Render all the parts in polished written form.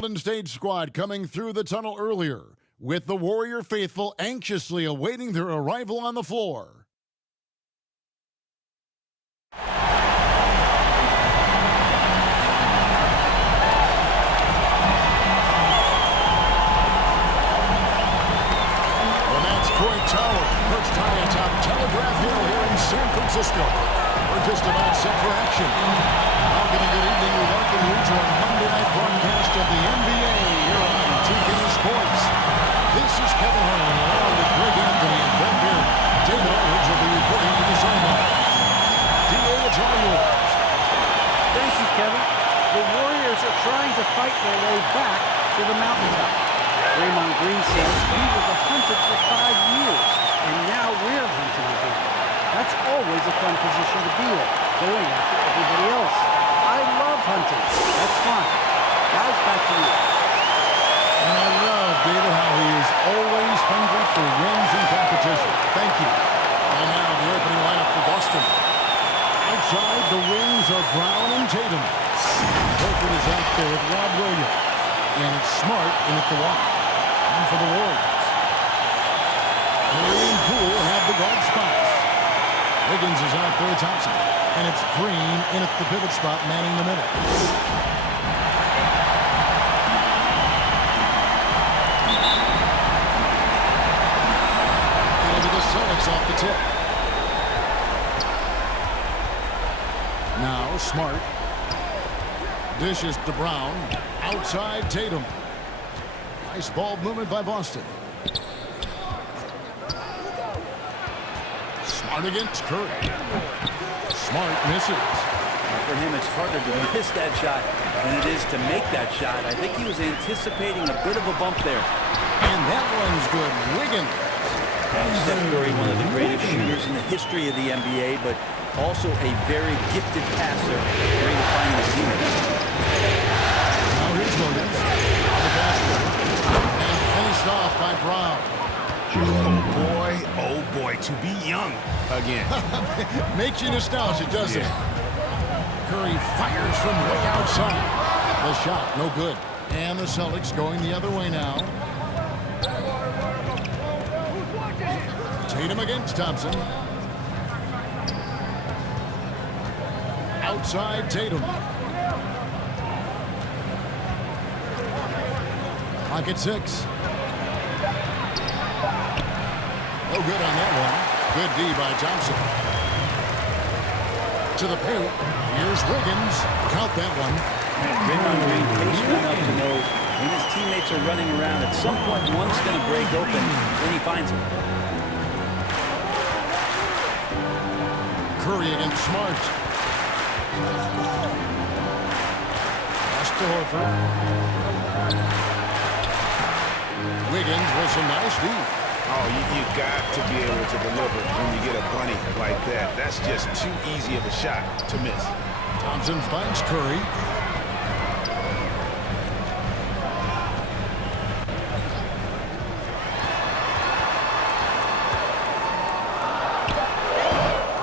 Golden State squad coming through the tunnel earlier, with the Warrior faithful anxiously awaiting their arrival on the floor. The Nats Point Tower, perched high atop Telegraph Hill here in San Francisco. We're just about set for action. Welcome and good evening. We welcome you to our Monday night broadcast of the NBA here on 2K Sports. This is Kevin Harlan along with Greg Anthony and Brent Beard. David Aldridge will be reporting to the sideline. DA, it's all yours. Thank you, Kevin. The Warriors are trying to fight their way back to the mountaintop. Draymond Green says we were the hunted for 5 years, and now we're hunting again. That's always a fun position to be in, going after everybody else. I love hunting. That's fun. Guys, back to you. And I love, David, how he is always hungry for wins in competition. Thank you. And now the opening lineup for Boston. Outside, the wings are Brown and Tatum. Horford is out there with Rob Williams. And it's Smart in at the one. And for the Warriors, Curry and Poole have the guard spots. Wiggins is out there, Thompson. And it's Green in at the pivot spot, manning the middle. Into the Celtics off the tip. Now Smart. Dishes to Brown. Outside Tatum. Nice ball movement by Boston. Smart against Curry. Smart misses. For him, it's harder to miss that shot than it is to make that shot. I think he was anticipating a bit of a bump there. And that one's good. Wiggins. Steph Curry, one of the greatest shooters in the history of the NBA, but also a very gifted passer during the finding his teammates. Now here's Williams. On the basket. And finished off by Brown. Oh boy, to be young again. Makes you nostalgic, doesn't it? Curry fires from way outside. The shot, no good. And the Celtics going the other way now. Tatum against Thompson. Outside Tatum. Pocket 6. No good on that one. Good D by Thompson. To the paint. Here's Wiggins. Count that one. Draymond Green patient enough to know when his teammates are running around, at some point one's going to break open, then he finds him. Curry against Smart. Pass to Horford. Wiggins with some nice D. Oh, you got to be able to deliver when you get a bunny like that. That's just too easy of a shot to miss. Thompson finds Curry.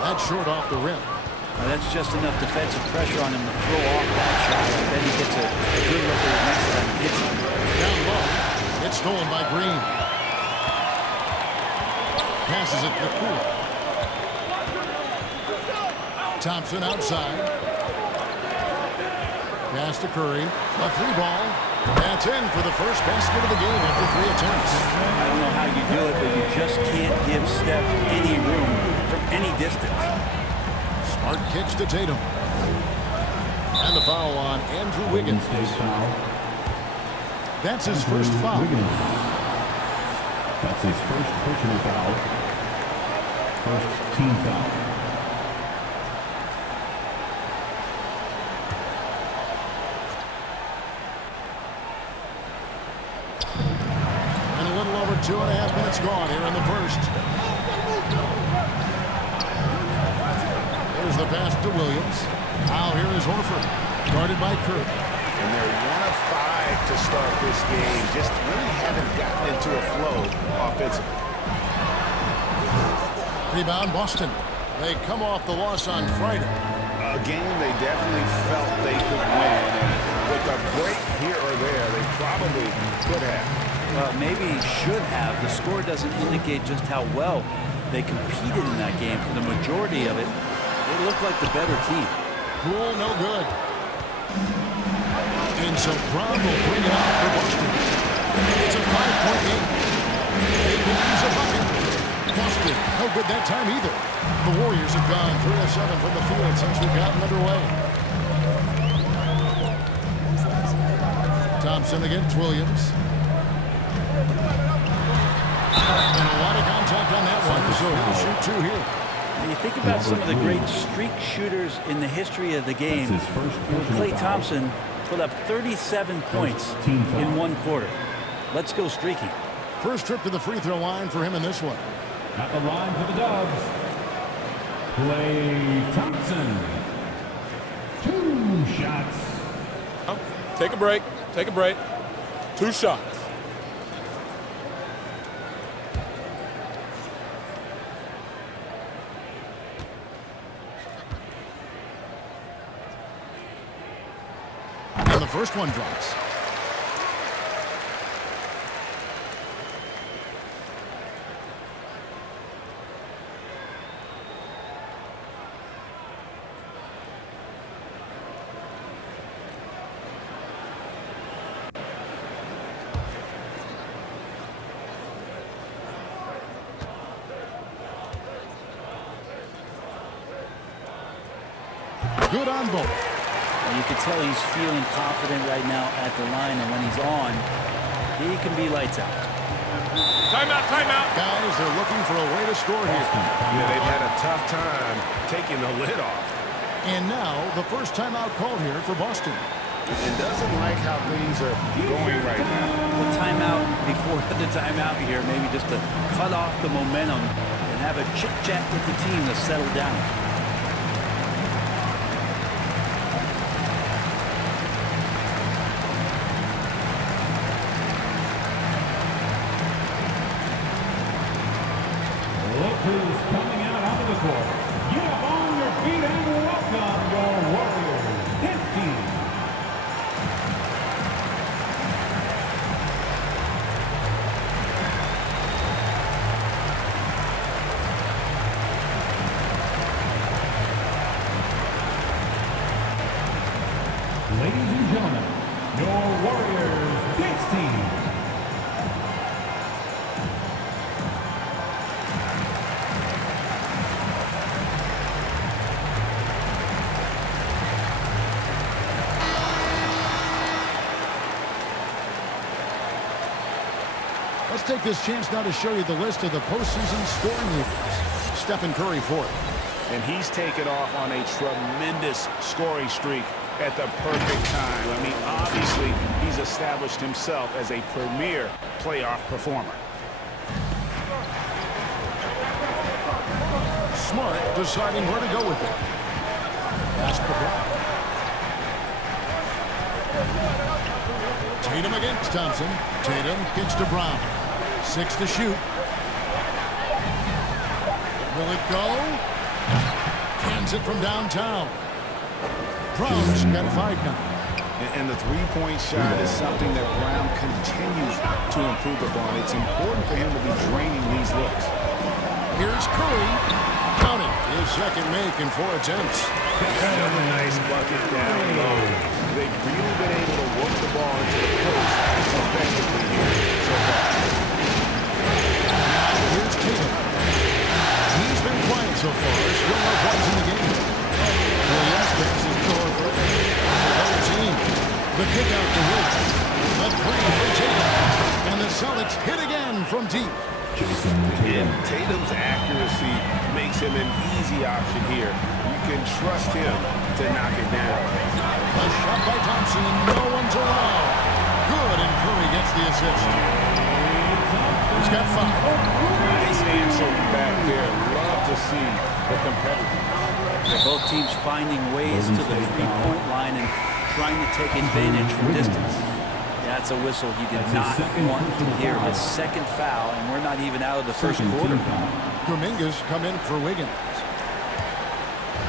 That's short off the rim. Now that's just enough defensive pressure on him to throw off that shot. Then he gets a good look at it next time he hits it. Down low. It's stolen by Green. Passes it to Poole. Thompson outside. Pass to Curry. A 3-ball. That's in for the first basket of the game after 3 attempts. I don't know how you do it, but you just can't give Steph any room from any distance. Smart kicks to Tatum. And the foul on Andrew Wiggins. That's his first foul. That's his first personal foul. First team foul. And a little over 2.5 minutes gone here in the first. There's the pass to Williams. Now here is Horford. Guarded by Curry. And they're 1 of 5 to start this game. Just really haven't gotten into a flow offensively. Rebound Boston. They come off the loss on Friday. A game they definitely felt they could win. And what With a break here or there, they probably could have. Maybe should have. The score doesn't indicate just how well they competed in that game. For the majority of it, they looked like the better team. Poole, no good. And so Brown will bring it out for Boston. It's a 5-point game. They can use a bucket. Boston, no good that time either. The Warriors have gone 3 of 7 from the field since we've gotten underway. Thompson against Williams. And a lot of contact on that one, so he'll shoot 2 here. When you think about some of the great streak shooters in the history of the game, Klay Thompson put up 37 points in 1 quarter. Let's go streaking. First trip to the free throw line for him in this one. At the line for the Dubs, Klay Thompson. 2 shots. Take a break. Take a break. 2 shots. And the first one drops. Good on both. You can tell he's feeling confident right now at the line, and when he's on, he can be lights out. Timeout, timeout. Guys, they're looking for a way to score here. Yeah, they've had a tough time taking the lid off. And now the first timeout called here for Boston. It doesn't like how things are going right now. The timeout before the timeout here, maybe just to cut off the momentum and have a chit-chat with the team to settle down. Look who's coming out onto the court. Get up on your feet and welcome your Warriors dance team. Ladies and gentlemen, your Warriors dance team. Let's take this chance now to show you the list of the postseason scoring leaders. Stephen Curry fourth. And he's taken off on a tremendous scoring streak at the perfect time. I mean, obviously, he's established himself as a premier playoff performer. Smart deciding where to go with it. Pass to Brown. Tatum against Thompson. Tatum kicks to Brown. 6 to shoot. Will it go? Hands it from downtown. Brown's got 5 now. And the three-point shot is something that Brown continues to improve upon. It's important for him to be draining these looks. Here's Curry. Counting his second make in 4 attempts. Another nice bucket down low. They've really been able to work the ball into the post effectively here so far. Here's Tatum. He's been quiet so far. Still no points in the game. Williams passes to Horford. Another team. The kick out to Williams. A three for Tatum. And the Celtics hit again from deep. And Tatum's accuracy makes him an easy option here. You can trust him to knock it down. A shot by Thompson, and no one's around. Good, and Curry gets the assist. He's got 5. Nice answer back there. Love to see the competitiveness. Both teams finding ways to the three-point line and trying to take advantage from distance. That's a whistle he did not want to hear. His second foul, and we're not even out of the first quarter. Dominguez come in for Wiggins.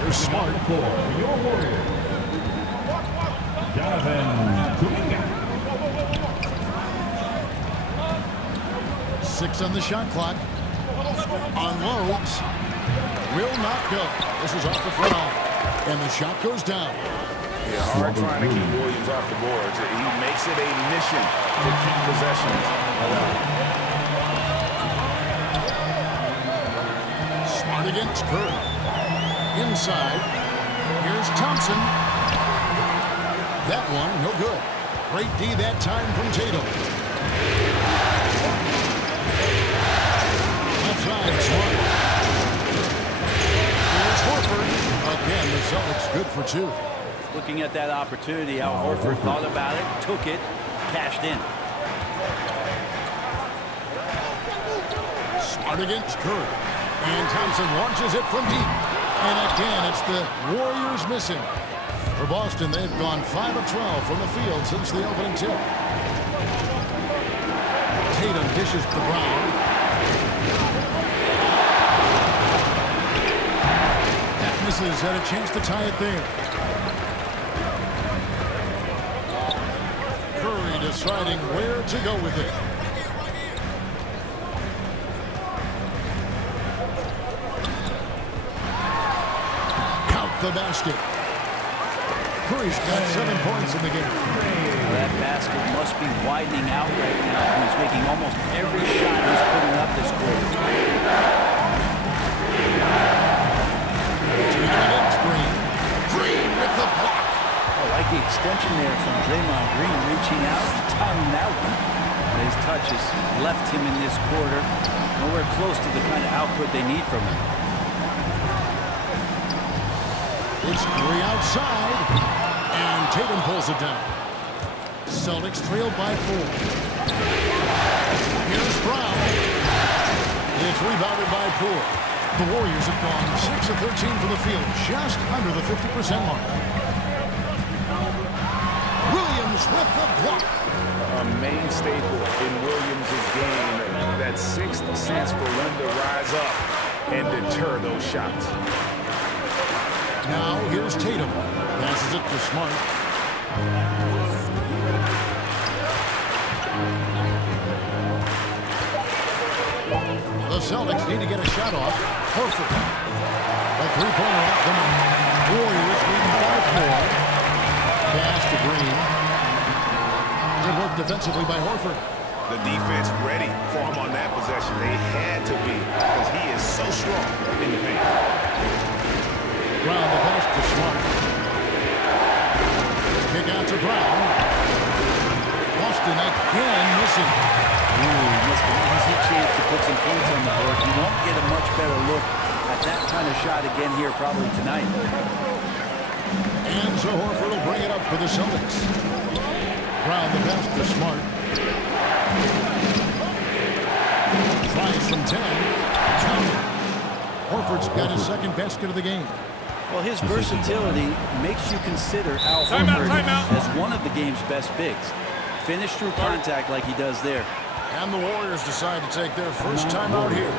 They're Smart. For your Warriors, Jonathan 6 on the shot clock. Unloads. Will not go. This is off the front line. And the shot goes down. Yeah, hard trying to keep Williams off the boards. He makes it a mission to keep possessions alive. Smart against Curry. Inside. Here's Thompson. That one, no good. Great D that time from Tatum. Left side, Smart. Here's Horford. Again, the Celtics good for 2. Looking at that opportunity, how Horford thought about it, took it, cashed in. Smart against Curry. And Thompson launches it from deep. And again, it's the Warriors missing. For Boston, they've gone 5 of 12 from the field since the opening tip. Tatum dishes to Brown. That misses, had a chance to tie it there. Curry deciding where to go with it. Count the basket. Curry's got 7 points in the game. That basket must be widening out right now. He's making almost every shot he's putting up this quarter. Green with the block. I like the extension there from Draymond Green, reaching out, timing that one. His touch has left him in this quarter nowhere close to the kind of output they need from him. It's Curry outside. And Tatum pulls it down. Celtics trailed by 4. Here's Brown. It's rebounded by Poole. The Warriors have gone 6 of 13 from the field, just under the 50% mark. Williams with the block. A main staple in Williams' game, that sixth sense for when to rise up and deter those shots. Now here's Tatum. Passes it to Smart. The Celtics need to get a shot off. Horford. A three-pointer off the mark. Warriors leading by 4. Pass to Green. Good work defensively by Horford. The defense ready for him on that possession. They had to be because he is so strong in the paint. Brown the pass to Smart. Kick out to Brown. Boston again missing. Missed an easy chance to put some points on the board. You won't get a much better look at that kind of shot again here probably tonight. And so Horford will bring it up for the Celtics. Brown the pass to Smart. Tries from 10. Horford's got his second basket of the game. Well, his versatility makes you consider Al Horford as one of the game's best bigs. Finish through contact like he does there. And the Warriors decide to take their first time out here.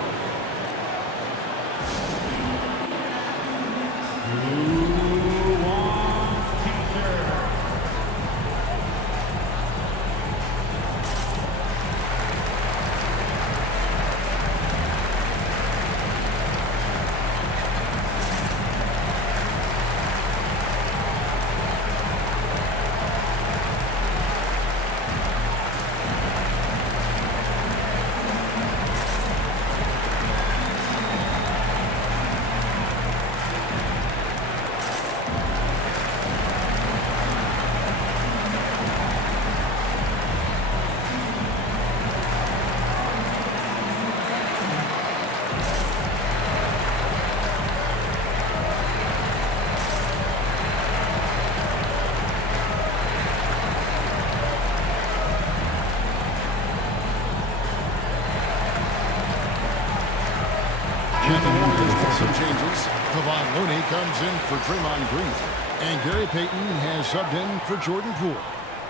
And the Warriors make some changes. Kevon Looney comes in for Draymond Green. And Gary Payton has subbed in for Jordan Poole.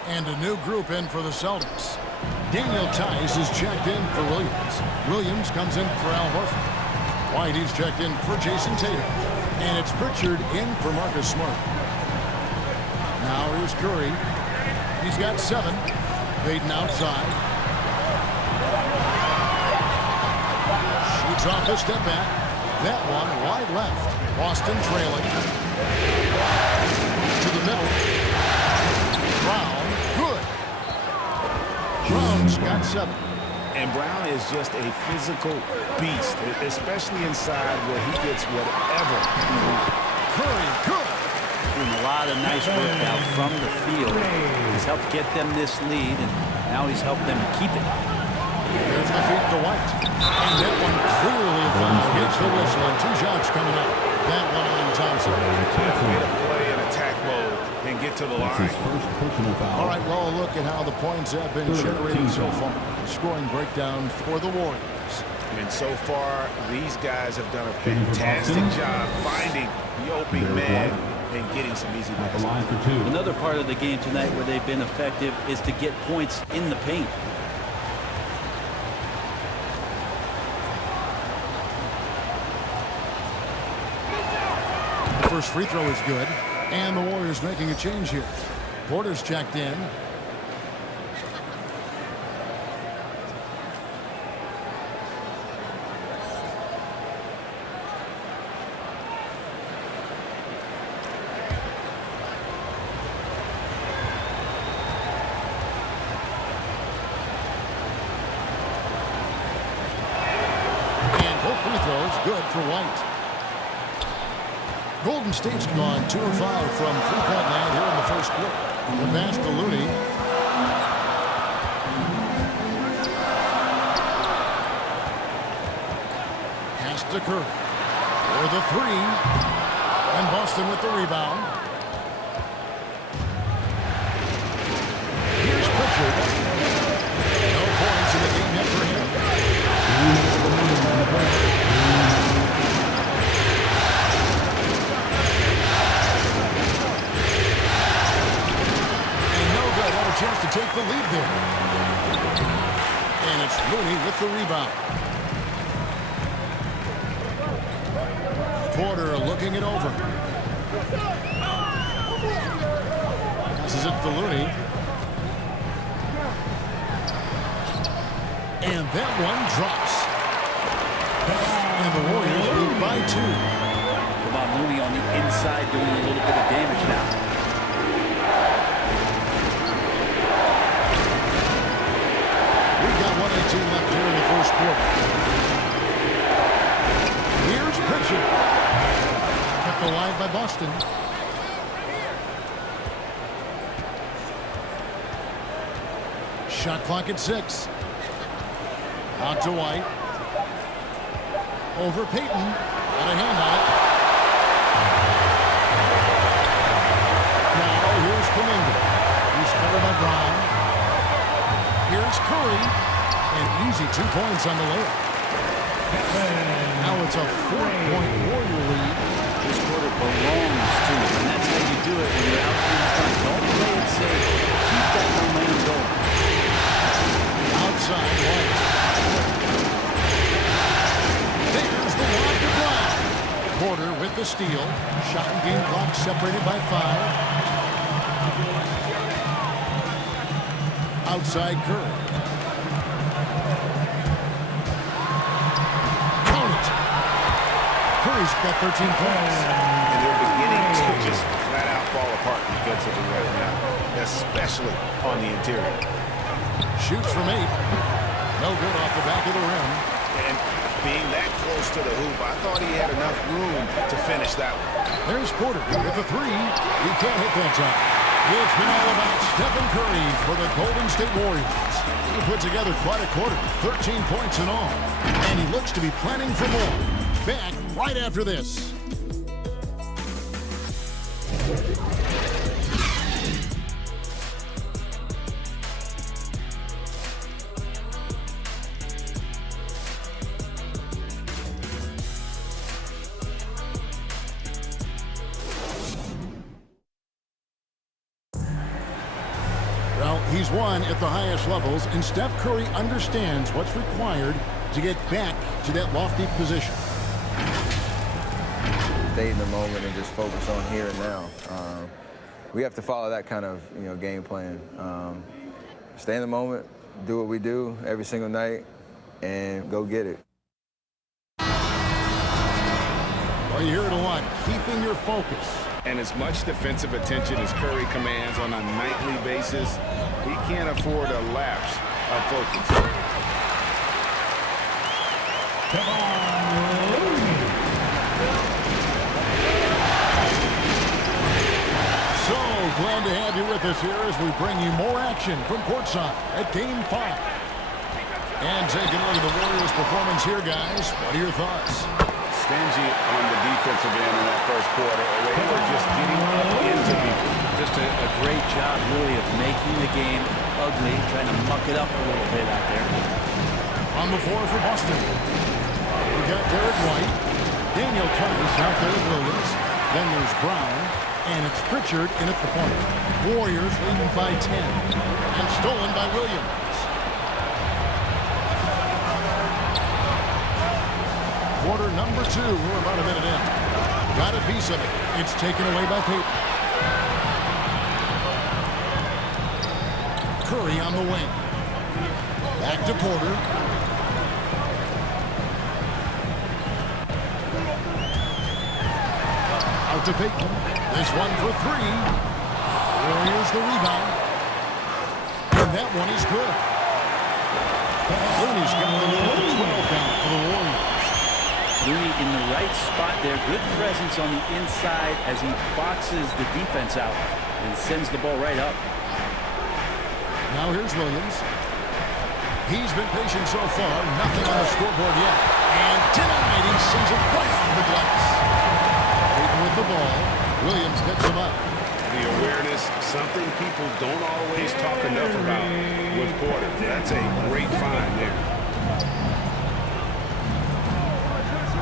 And a new group in for the Celtics. Daniel Tice is checked in for Williams. Williams comes in for Al Horford. Whitey's checked in for Jason Tatum. And it's Pritchard in for Marcus Smart. Now here's Curry. He's got 7. Payton outside. Shoots off the step back. That one wide left. Boston trailing. To the middle. Brown, good. Brown's got 7. And Brown is just a physical beast, especially inside where he gets whatever he wants. Curry, good. Doing a lot of nice work now from the field. He's helped get them this lead, and now he's helped them keep it. There's the feed to White. And that one clearly a foul. Hits the whistle, and 2 shots coming up. That one on Thompson. Way to play in attack mode and get to the line. All right, well, look at how the points have been generated so far. Scoring breakdown for the Warriors. And so far, these guys have done a fantastic job finding the opening man and getting some easy baskets. Another part of the game tonight where they've been effective is to get points in the paint. First free throw is good, and the Warriors making a change here. Porter's checked in. And both free throws good for White. Golden State's gone 2 of 5 from three-point land here in the first quarter. The pass to Looney. Pass to Curry. For the 3. And Boston with the rebound. Here's Pritchard. No points in the game yet for him. Chance to take the lead there. And it's Looney with the rebound. Porter looking it over. Passes it to Looney. And that one drops. And the Warriors lead by 2. Come on, Looney on the inside doing a little bit of damage now. We've got 1:18 left here in the first quarter. Here's Pritchard. Kept alive by Boston. Shot clock at 6. Out to White. Over Payton. Got a hand on it. Now here's Kuminga. He's covered by Brown. Here's Curry. And easy 2 points on the layup. Now it's a 4-point Warrior lead. This quarter belongs to him, and that's how you do it when you're out in front. Don't play it safe. Keep that momentum going. Outside White. There's the lob to Brown. Porter with the steal. Shot and game clock separated by 5. Outside Curry. Count it. Curry's got 13 points. And they're beginning to just flat out fall apart defensively right now, especially on the interior. Shoots from 8. No good off the back of the rim. And being that close to the hoop, I thought he had enough room to finish that one. There's Porter with the 3. He can't hit that time. It's been all about Stephen Curry for the Golden State Warriors. He put together quite a quarter, 13 points in all. And he looks to be planning for more. Back right after this. Well, he's won at the highest levels, and Steph Curry understands what's required to get back to that lofty position. Stay in the moment and just focus on here and now. We have to follow that kind of game plan. Stay in the moment, do what we do every single night, and go get it. Well, you hear it a lot, keeping your focus. And as much defensive attention as Curry commands on a nightly basis, he can't afford a lapse of focus. Come on, So glad to have you with us here as we bring you more action from courtside at Game 5. And taking a look at the Warriors' performance here, guys. What are your thoughts? Stingy on the defensive end in that first quarter. They were just getting up into people. Just a great job, really, of making the game ugly, trying to muck it up a little bit out there. On the floor for Boston, we got Derek White, Daniel Tice out there with Williams. Then there's Brown, and it's Pritchard in at the point. Warriors leading by 10, and stolen by Williams. Quarter number 2, we're about a minute in. Got a piece of it. It's taken away by Payton. Curry on the wing. Back to Porter. Out to Payton. This one for 3. Warriors the rebound. And that one is good. Looney's got the 12 down for the Warriors. Looney in the right spot there. Good presence on the inside as he boxes the defense out and sends the ball right up. Now here's Williams. He's been patient so far. Nothing on the scoreboard yet. And denied. He sends it right off the glass. Payton with the ball. Williams picks him up. The awareness, something people don't always talk enough about with Porter. That's a great find there.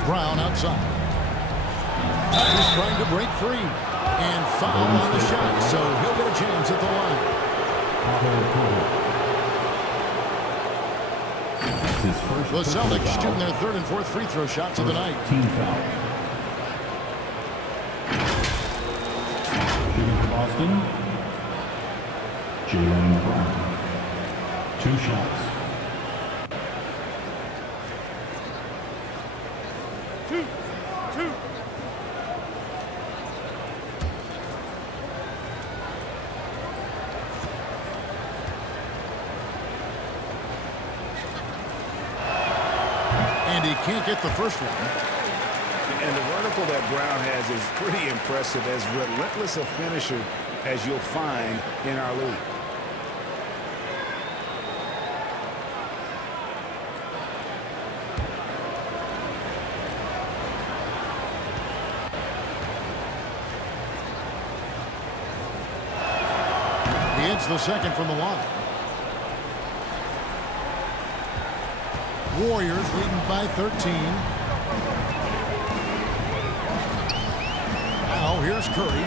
Brown outside. He's trying to break free. And foul on the shot, so he'll get a chance at the line. The Celtics shooting their 3rd and 4th free throw shots of the night. Team foul. Shooting for Boston, Jaylen Brown. 2 shots. And he can't get the first one. And the vertical that Brown has is pretty impressive, as relentless a finisher as you'll find in our league. He hits the second from the line. Warriors leading by 13. Now here's Curry.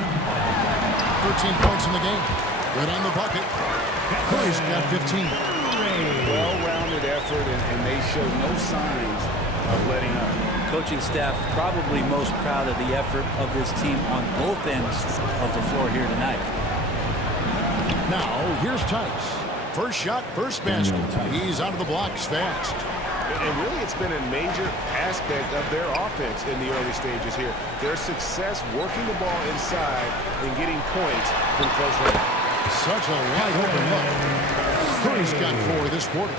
13 points in the game. Good on the bucket. Curry's got 15. Well-rounded effort, and they show no signs of letting up. Coaching staff probably most proud of the effort of this team on both ends of the floor here tonight. Now here's Tice. First shot, first basket. He's out of the blocks fast. And really, it's been a major aspect of their offense in the early stages here. Their success working the ball inside and getting points from close range. Such a wide open look. Curry's got 4 this quarter.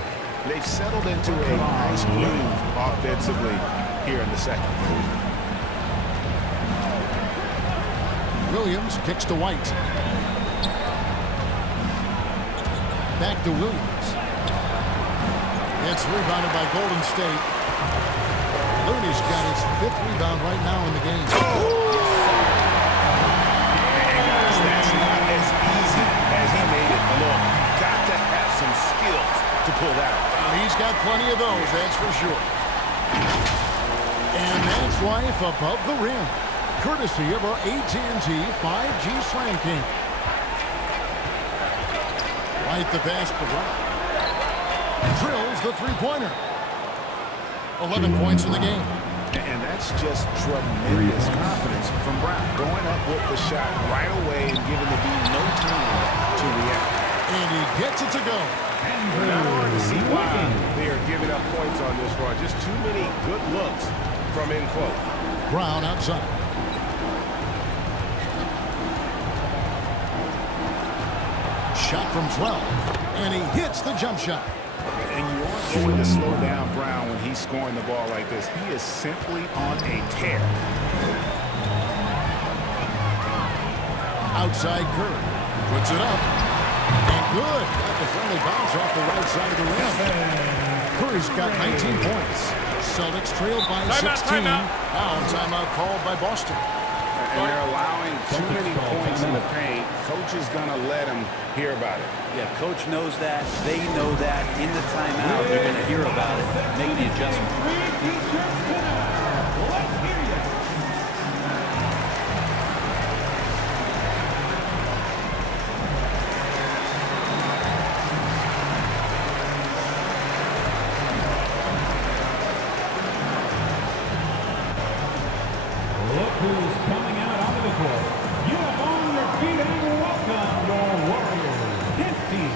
They've settled into a nice groove offensively here in the second. Williams kicks to White. Back to Williams. It's rebounded by Golden State. Looney's got his 5th rebound right now in the game. And guys, that's not as easy as he made it look. You've got to have some skills to pull that off. He's got plenty of those, that's for sure. And that's life above the rim, courtesy of our AT&T 5G Slam King. Right the pass to Brown. Drills the three-pointer. 11 points in the game. And that's just tremendous confidence from Brown. Going up with the shot right away and giving the D no time to react. And he gets it to go. Not hard to see why they are giving up points on this run. Just too many good looks from in close. Brown outside. Shot from 12. And he hits the jump shot. And you aren't going to slow down Brown when he's scoring the ball like this. He is simply on a tear. Outside Curry. Puts it up. And good. Got the friendly bounce off the right side of the rim. Curry's got 19 points. Celtics trailed by 16. Now timeout called by Boston. And they're allowing too many points in the paint. Coach is going to let him hear about it. Yeah, coach knows that. They know that. In the timeout, they're going to hear about it. Make the adjustment. Look who's coming out onto the court. Get up on your feet and welcome your Warriors. This team.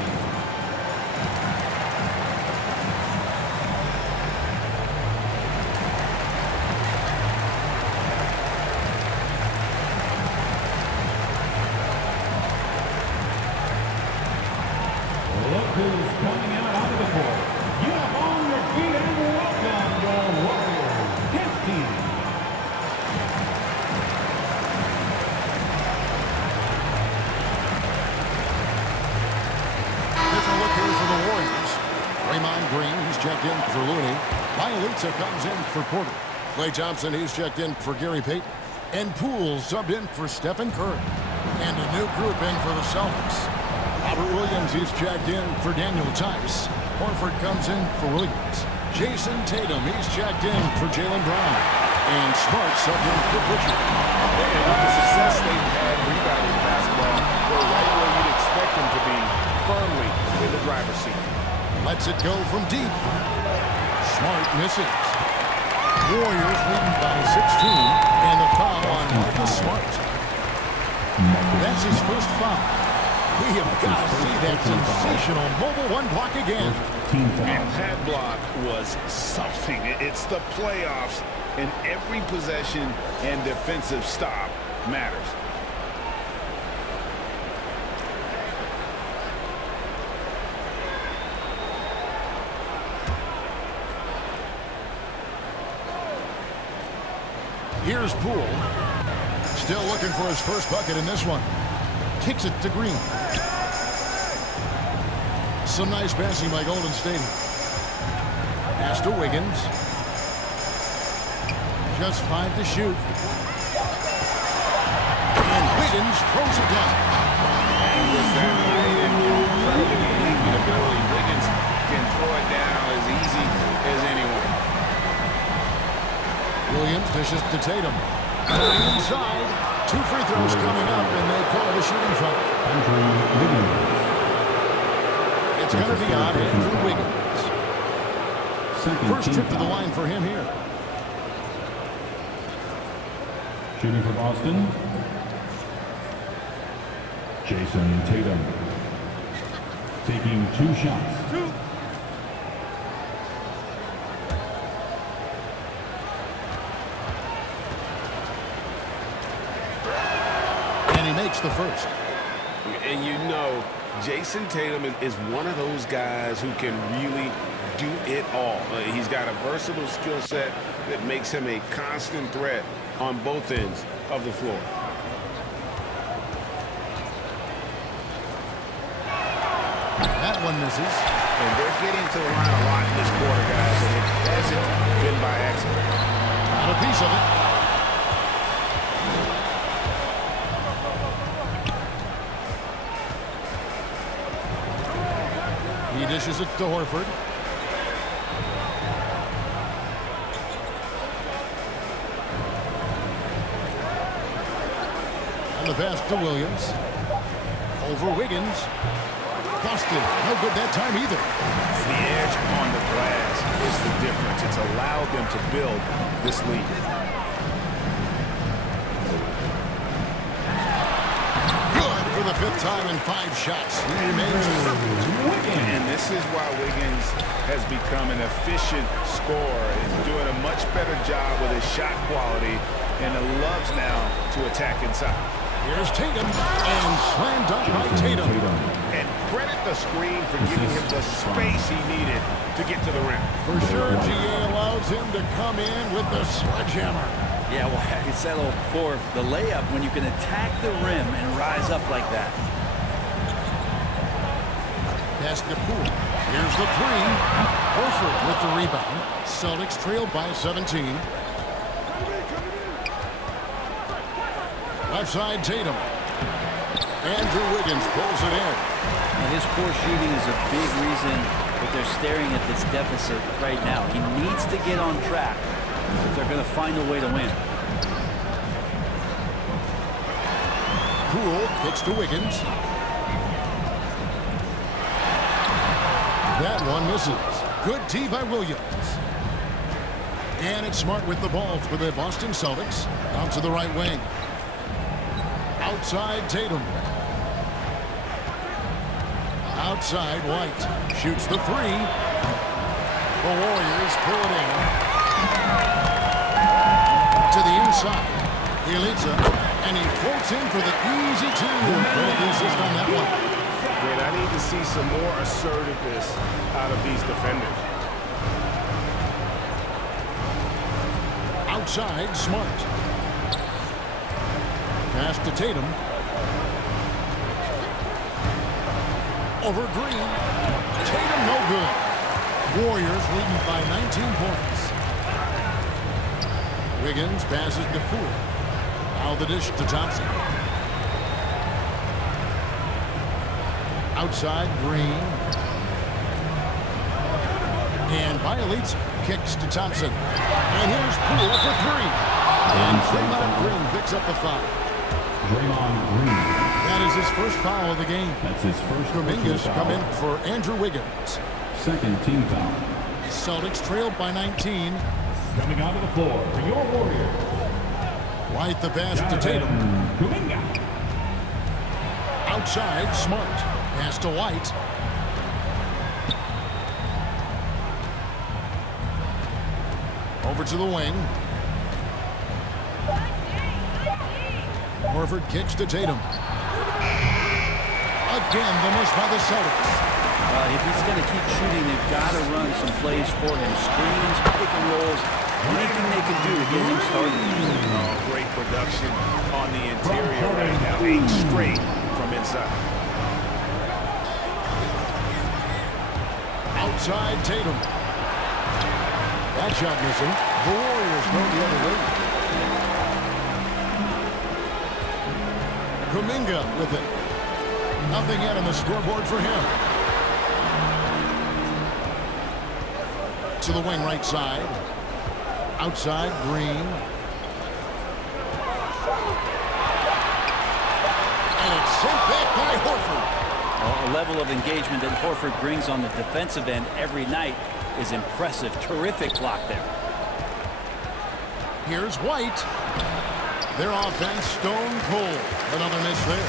Look who's coming out onto the court. Get up on your feet and welcome your Warriors. This team. Different look here for the Warriors. Draymond Green, he's checked in for Looney. Bielitsa comes in for Porter. Klay Thompson, he's checked in for Gary Payton. And Poole subbed in for Stephen Curry. And a new group in for the Celtics. Robert Williams, he's checked in for Daniel Tice. Horford comes in for Williams. Jason Tatum, he's checked in for Jaylen Brown. And Smart subbed in for Pritchard. And with the success they've had rebounding basketball, they're right where you'd expect them to be, firmly in the driver's seat. Lets it go from deep. Smart misses. Warriors leading by 16. And the foul on Marcus Smart. That's his first foul. We have got to see that sensational mobile one block again. And that block was something. It's the playoffs, and every possession and defensive stop matters. Here's Poole. Still looking for his first bucket in this one. Kicks it to Green. Some nice passing by Golden State. Pass to Wiggins. Just 5 to shoot. And Wiggins throws it down. And with that height and incredible leaping ability, Wiggins can throw it down as easy as anyone. Williams dishes to Tatum. Inside. 2 free throws coming up, and they call the shooting foul. It's going to be on Andrew Wiggins. First trip to the line for him here. Shooting for Boston, Jason Tatum. Taking 2 shots. Makes the first. And you know, Jason Tatum is one of those guys who can really do it all. He's got a versatile skill set that makes him a constant threat on both ends of the floor. That one misses. And they're getting to the line a lot in this quarter, guys, and it hasn't been by accident. Got a piece of it. He dishes it to Horford. And the pass to Williams. Over Wiggins. Boston, no good that time either. The edge on the glass is the difference. It's allowed them to build this lead. Good for the 5th time in 5 shots. He remains perfect. And this is why Wiggins has become an efficient scorer. He's doing a much better job with his shot quality and loves now to attack inside. Here's Tatum, and slam dunk by Tatum. And credit the screen for giving him the space he needed to get to the rim. For sure, GA allows him to come in with the sledgehammer. Yeah, well, I settle for the layup when you can attack the rim and rise up like that. Pass to Poole. Here's the three. Horford with the rebound. Celtics trail by 17. Left side, Tatum. Andrew Wiggins pulls it in. Now, his poor shooting is a big reason that they're staring at this deficit right now. He needs to get on track if they're going to find a way to win. Poole kicks to Wiggins. That one misses. Good tee by Williams. And it's Smart with the ball for the Boston Celtics. Out to the right wing. Outside Tatum. Outside White. Shoots the three. The Warriors pull it in. To the inside. Elitza. And he floats in for the easy two. Credit the assist on that one. And I need to see some more assertiveness out of these defenders. Outside, Smart. Pass to Tatum. Over Green. Tatum no good. Warriors leading by 19 points. Wiggins passes to Poole. Now the dish to Thompson. Outside, Green. And Bielitsa kicks to Thompson. And here's Poole for three. And Draymond Green picks up the foul. Draymond Green. That is his first foul of the game. That's his first Kuminga's foul. come in for Andrew Wiggins. Second team foul. Celtics trailed by 19. Coming onto the floor for your Warriors. White the pass to Tatum. Kuminga. Outside, Smart. Pass to White. Over to the wing. Horford kicks to Tatum. Again, the miss by the Celtics. If he's going to keep shooting, they've got to run some plays for him. Screens, pick and rolls, anything they can do to get him started. Oh, great production on the interior right now. 8 straight from inside. Outside Tatum. That shot missing. The Warriors go the other way. Kuminga with it. Nothing yet on the scoreboard for him. To the wing right side. Outside Green. And it's sent back by Horford. A level of engagement that Horford brings on the defensive end every night is impressive. Terrific block there. Here's White. Their offense stone cold. Another miss there.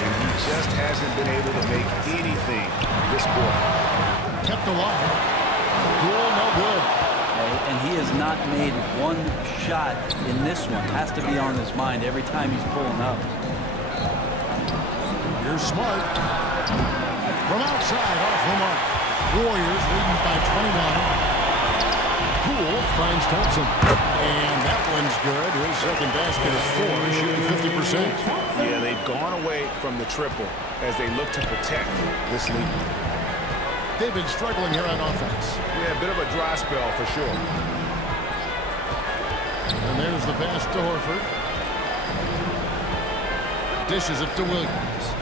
And he just hasn't been able to make anything this quarter. Kept alive. Goal no good. And he has not made one shot in this one. Has to be on his mind every time he's pulling up. Here's Smart. From outside, off the mark. Warriors leading by 21. Poole finds Thompson. And that one's good. His second basket is 4, shooting 50%. Yeah, they've gone away from the triple as they look to protect this lead. They've been struggling here on offense. Yeah, a bit of a dry spell for sure. And there's the pass to Horford. Dishes it to Williams.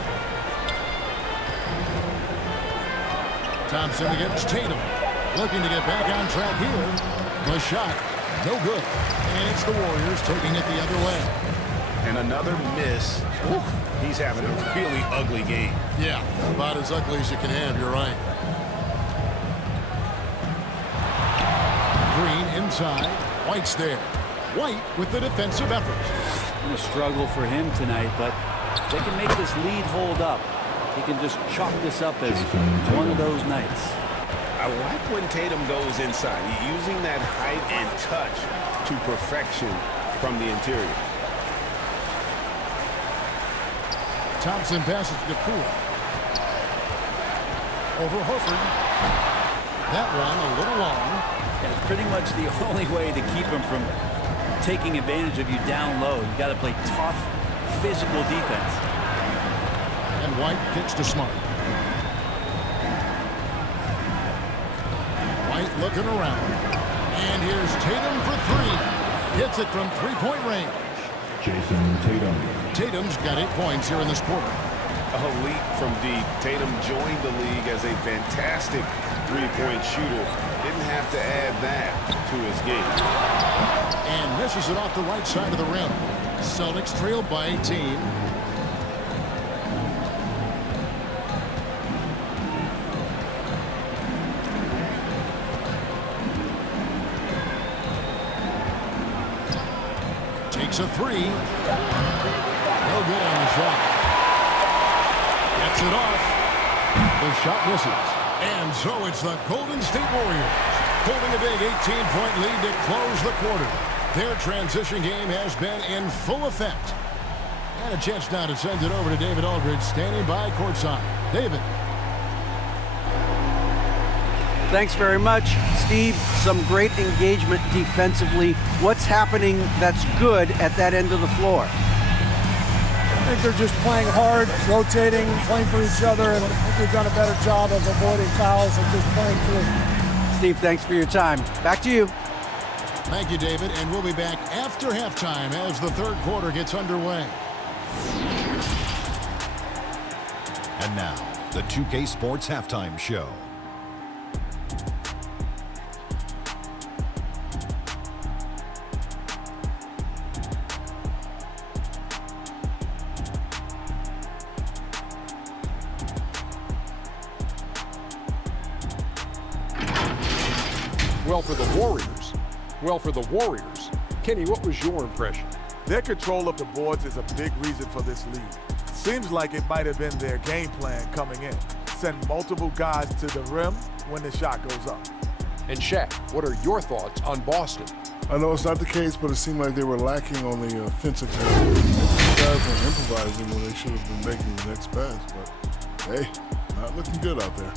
Thompson against Tatum. Looking to get back on track here. The shot, no good. And it's the Warriors taking it the other way. And another miss. Whew. He's having a really ugly game. Yeah, about as ugly as you can have, you're right. Green inside. White's there. White with the defensive effort. A struggle for him tonight, but if they can make this lead hold up, he can just chalk this up as one of those nights. I like when Tatum goes inside. He's using that height and touch to perfection from the interior. Thompson passes to Poole. Over Horford. That one a little long. Yeah, it's pretty much the only way to keep him from taking advantage of you down low. You got to play tough, physical defense. And White kicks to Smart. White looking around. And here's Tatum for three. Hits it from three-point range. Jason Tatum. Tatum's got 8 points here in this quarter. A leap from deep. Tatum joined the league as a fantastic three-point shooter. Didn't have to add that to his game. And misses it off the right side of the rim. Celtics trail by 18. Takes a three. No good on the shot. Gets it off. The shot misses. And so it's the Golden State Warriors holding a big 18-point lead to close the quarter. Their transition game has been in full effect. And a chance now to send it over to David Aldridge, standing by courtside. David. Thanks very much, Steve. Some great engagement defensively. What's happening that's good at that end of the floor? I think they're just playing hard, rotating, playing for each other, and I think they've done a better job of avoiding fouls and just playing through. Steve, thanks for your time. Back to you. Thank you, David, and we'll be back after halftime as the third quarter gets underway. And now, the 2K Sports Halftime Show. Well, for the Warriors. Kenny, what was your impression? Their control of the boards is a big reason for this lead. Seems like it might have been their game plan coming in. Send multiple guys to the rim when the shot goes up. And Shaq, what are your thoughts on Boston? I know it's not the case, but it seemed like they were lacking on the offensive end. Guys were improvising when they should have been making the next pass, but hey, not looking good out there.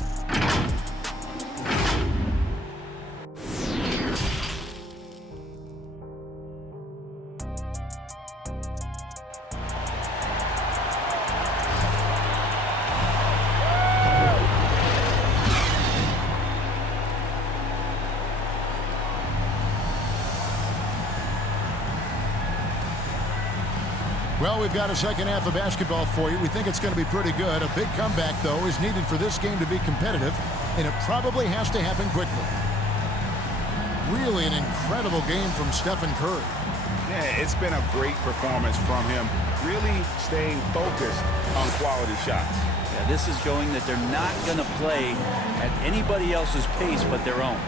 Well, we've got a second half of basketball for you. We think it's going to be pretty good. A big comeback, though, is needed for this game to be competitive, and it probably has to happen quickly. Really an incredible game from Stephen Curry. Yeah, it's been a great performance from him, really staying focused on quality shots. Yeah, this is showing that they're not going to play at anybody else's pace but their own.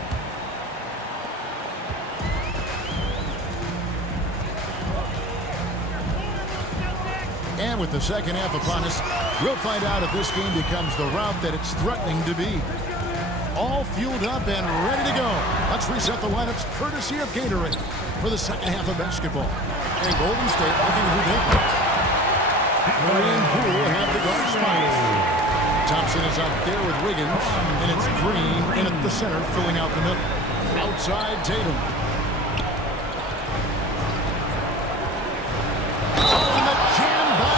And with the second half upon us, we'll find out if this game becomes the route that it's threatening to be. All fueled up and ready to go. Let's reset the lineups courtesy of Gatorade for the second half of basketball. And Golden State looking who they got. Curry and Poole have the guard spots. Thompson is out there with Wiggins, and it's Green in at the center, filling out the middle. Outside Tatum.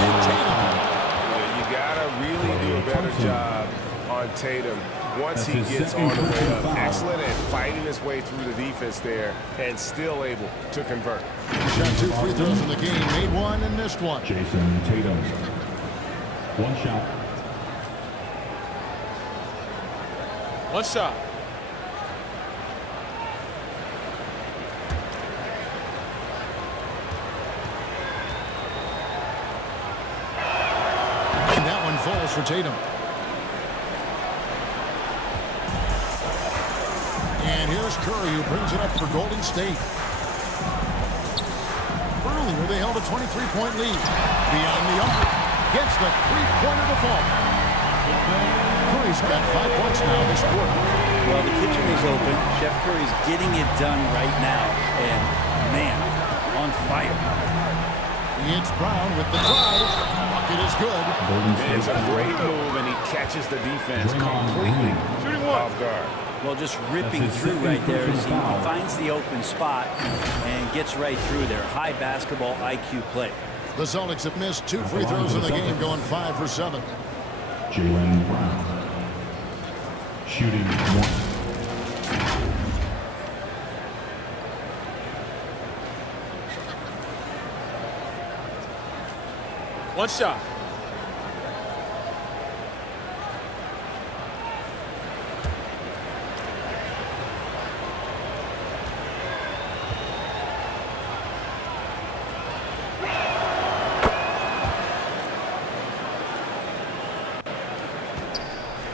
You gotta really do a better job on Tatum once he gets on the way up. Excellent at fighting his way through the defense there and still able to convert. Shot 2 free throws in the game, made one and missed one. Jason Tatum. One shot. One shot. Falls for Tatum. And here's Curry, who brings it up for Golden State. Earlier, they held a 23-point lead. Beyond the arc, gets the three-pointer to fall. Curry's got 5 points now this quarter. Well, the kitchen is open. Chef Curry's getting it done right now. And, man, on fire. It's Brown with the drive. Bucket is good. It's a great move, and he catches the defense completely off guard. Well, just ripping through right there as he finds the open spot and gets right through there. High basketball IQ play. The Celtics have missed 2 free throws in the game, going 5 for 7. Jaylen Brown, shooting 1. One shot.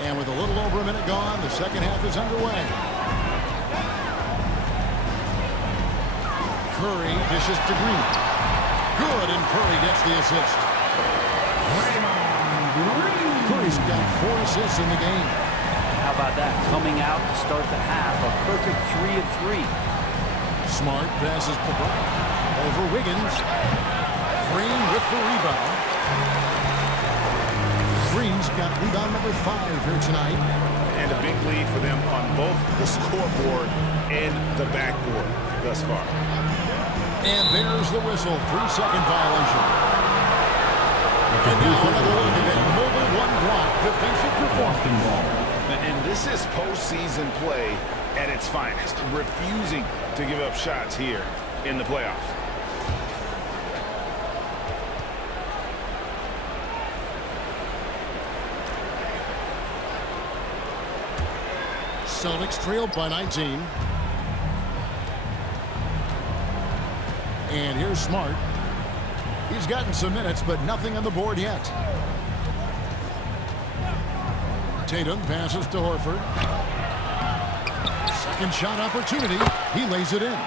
And with a little over a minute gone, the second half is underway. Curry dishes to Green. Good, and Curry gets the assist. Curry's got 4 assists in the game. How about that? Coming out to start the half, a perfect 3 of 3. Smart passes to Brown. Over Wiggins. Green with the rebound. Green's got rebound number 5 here tonight. And a big lead for them on both the scoreboard and the backboard thus far. And there's the whistle. 3-second violation. And now another look at that mobile one-block defensive performance. And this is postseason play at its finest, refusing to give up shots here in the playoffs. Celtics trailed by 19. And here's Smart. He's gotten some minutes, but nothing on the board yet. Tatum passes to Horford. Second shot opportunity. He lays it in.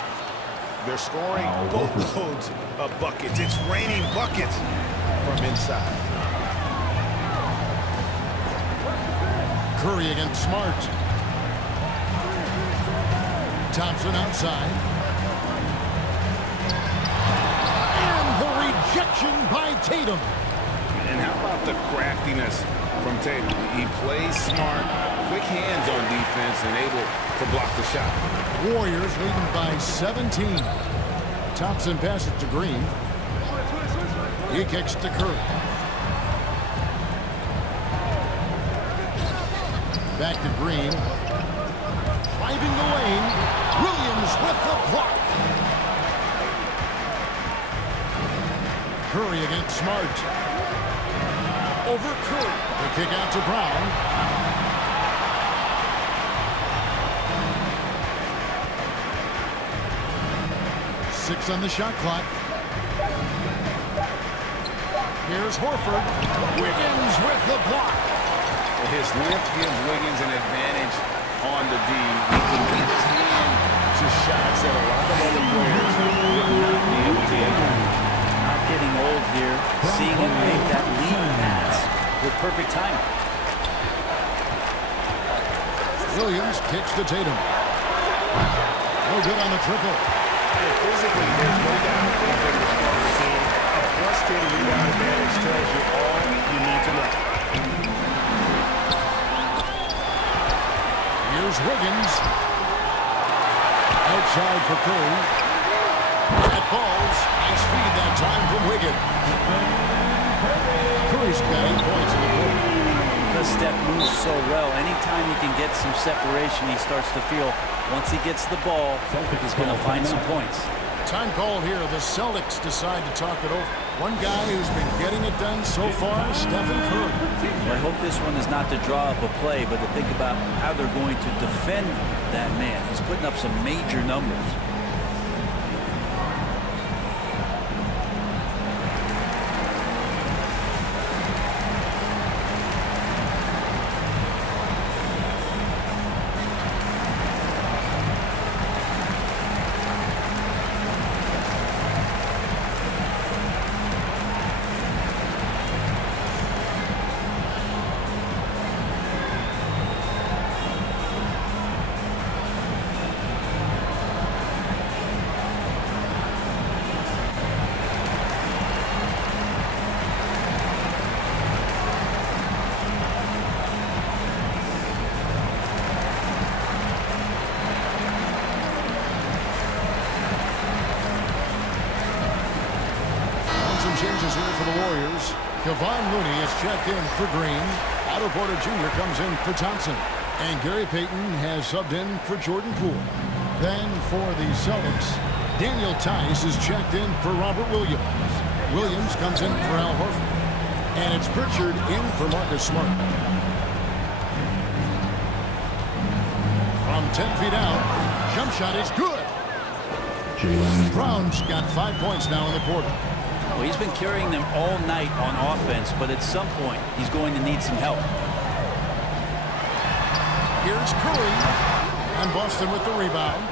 They're scoring boatloads of buckets. It's raining buckets from inside. Curry against Smart. Thompson outside. Rejection by Tatum. And how about the craftiness from Tatum? He plays smart, quick hands on defense, and able to block the shot. Warriors leading by 17. Thompson passes to Green. He kicks to Curry. Back to Green. Driving the lane. Williams with the block. Curry against Smart. Over Curry. The kick out to Brown. Six on the shot clock. Here's Horford. Wiggins with the block. His lift gives Wiggins an advantage on the D. He can get his hand to shots that a lot of other players would not be able to get. Getting old here, seeing him make that lead pass with perfect timing. Williams kicks to Tatum. No good on the triple. And physically, there's no doubt they've been the stronger team. A +10 rebound advantage tells you all you need to know. Here's Wiggins. Outside for Curry. That falls. Nice feed that time from Wiggins. Curry's got 8 points in the quarter. The step moves so well. Anytime he can get some separation, he starts to feel once he gets the ball, he's going to find some points. Time called here. The Celtics decide to talk it over. One guy who's been getting it done so far, Stephen Curry. Well, I hope this one is not to draw up a play, but to think about how they're going to defend that man. He's putting up some major numbers. changes here for the Warriors. Kevon Looney is checked in for Green. Otto Porter Jr. comes in for Thompson. And Gary Payton has subbed in for Jordan Poole. Then for the Celtics, Daniel Tice is checked in for Robert Williams. Williams comes in for Al Horford. And it's Pritchard in for Marcus Smart. From 10 feet out, jump shot is good. Brown's got 5 points now in the quarter. Well, he's been carrying them all night on offense, but at some point, he's going to need some help. Here's Curry, and Boston with the rebound.